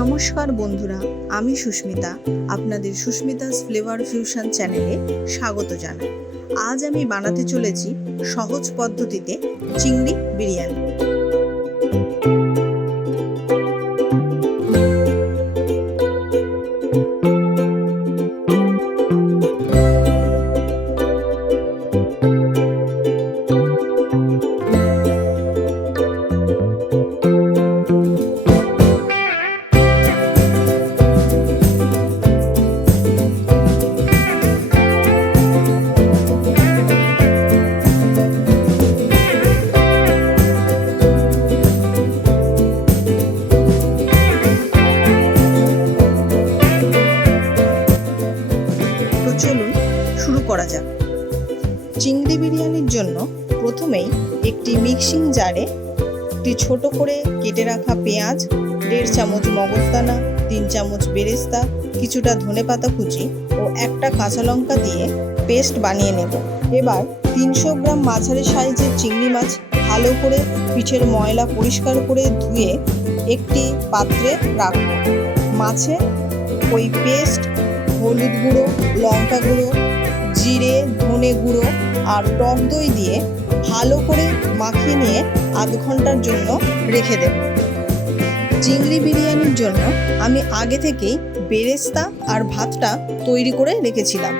নমস্কার বন্ধুরা, আমি সুস্মিতা আপনাদের সুস্মিতাস ফ্লেভার ফিউশন চ্যানেলে স্বাগত জানাই। আজ আমি বানাতে চলেছি সহজ পদ্ধতিতে চিংড়ি বিরিয়ানি। চলুন শুরু করা যাক। চিংড়ি বিরিয়ানির জন্য প্রথমেই একটি মিক্সিং জারে একটি ছোট করে কেটে রাখা পেঁয়াজ, 1.5 চামচ মগজদানা, 3 চামচ বেরেস্তা, কিছুটা ধনেপাতা কুচি ও একটা কাঁচা লঙ্কা দিয়ে পেস্ট বানিয়ে নেব। এবার 300 গ্রাম মাঝারি সাইজের চিংড়ি মাছ ভালো করে পিঠের ময়লা পরিষ্কার করে ধুয়ে একটি পাত্রে রাখব। মাছে ওই পেস্ট, হলুদ গুঁড়ো, লঙ্কা গুঁড়ো, জিরে, ধনে গুঁড়ো আর টক দই দিয়ে ভালো করে মাখিয়ে নিয়ে আধ ঘন্টার জন্য রেখে দেব। চিংড়ি বিরিয়ানির জন্য আমি আগে থেকেই বেরেস্তা আর ভাতটা তৈরি করে রেখেছিলাম।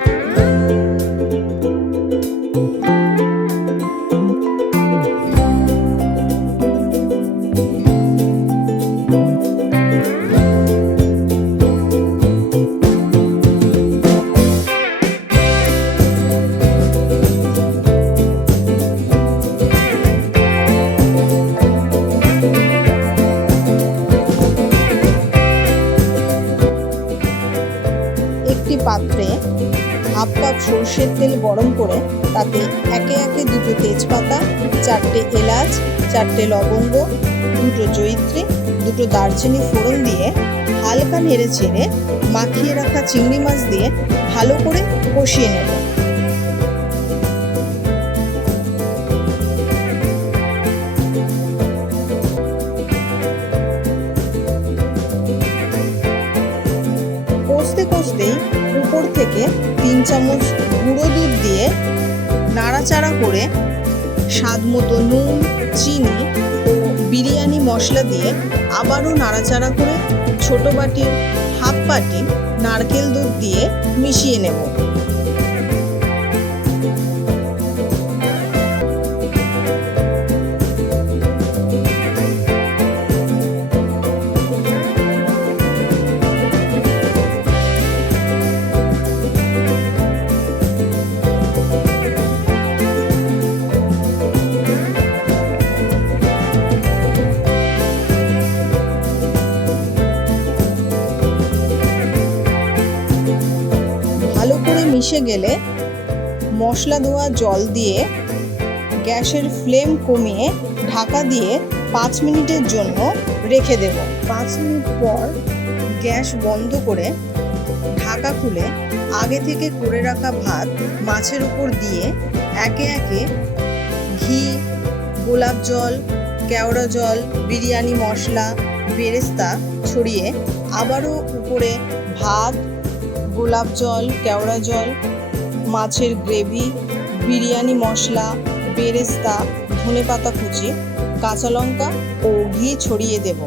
পাত্রে হাফ কাপ সরষের তেল গরম করে তাতে একে একে 2টো তেজপাতা, 4টে এলাচ, 4টে লবঙ্গ, 2টো জয়িত্রী, 2টো দারচিনি ফোড়ন দিয়ে হালকা নেড়ে চেড়ে মাখিয়ে রাখা চিংড়ি মাছ দিয়ে ভালো করে কষিয়ে নেব। কষতে কষতেই উপর থেকে 3 চামচ গুঁড়ো দুধ দিয়ে নাড়াচাড়া করে স্বাদ মতো নুন, চিনি ও বিরিয়ানি মশলা দিয়ে আবারও নাড়াচাড়া করে ছোট বাটির হাফ বাটি নারকেল দুধ দিয়ে মিশিয়ে নেব। ভালো করে মিশে গেলে মশলা ধোয়া জল দিয়ে গ্যাসের ফ্লেম কমিয়ে ঢাকা দিয়ে 5 মিনিটের জন্য রেখে দেব। 5 মিনিট পর গ্যাস বন্ধ করে ঢাকা খুলে আগে থেকে করে রাখা ভাত মাছের উপর দিয়ে একে একে ঘি, গোলাপ জল, কেওড়া জল, বিরিয়ানি মশলা, বেরেস্তা ছড়িয়ে আবারও উপরে ভাত, গোলাপ জল, কেওড়া জল, মাছের গ্রেভি, বিরিয়ানি মশলা, বেরেস্তা, ধনেপাতা কুচি, কাঁচা লঙ্কা ও ঘি ছড়িয়ে দেব।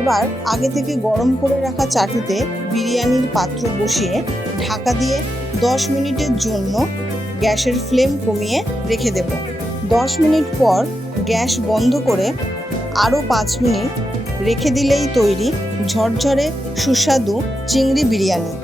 এবার আগে থেকে গরম করে রাখা চাটুতে বিরিয়ানির পাত্র বসিয়ে ঢাকা দিয়ে 10 মিনিটের জন্য গ্যাসের ফ্লেম কমিয়ে রেখে দেব। 10 মিনিট পর গ্যাস বন্ধ করে আরও 5 মিনিট রেখে দিলেই তৈরি ঝরঝরে সুস্বাদু চিংড়ি বিরিয়ানি।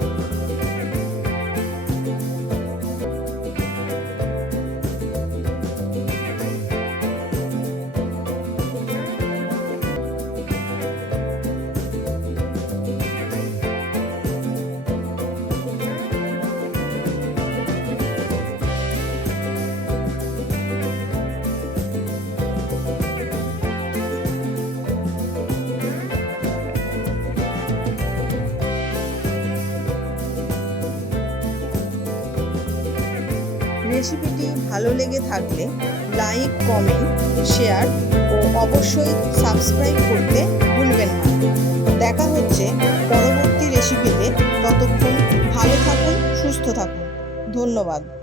রেসিপিটি ভালো লেগে থাকলে লাইক, কমেন্ট, শেয়ার ও অবশ্যই সাবস্ক্রাইব করতে ভুলবেন না। দেখা হচ্ছে পরবর্তী রেসিপিতে। ততক্ষণ ভালো থাকুন, সুস্থ থাকুন। ধন্যবাদ।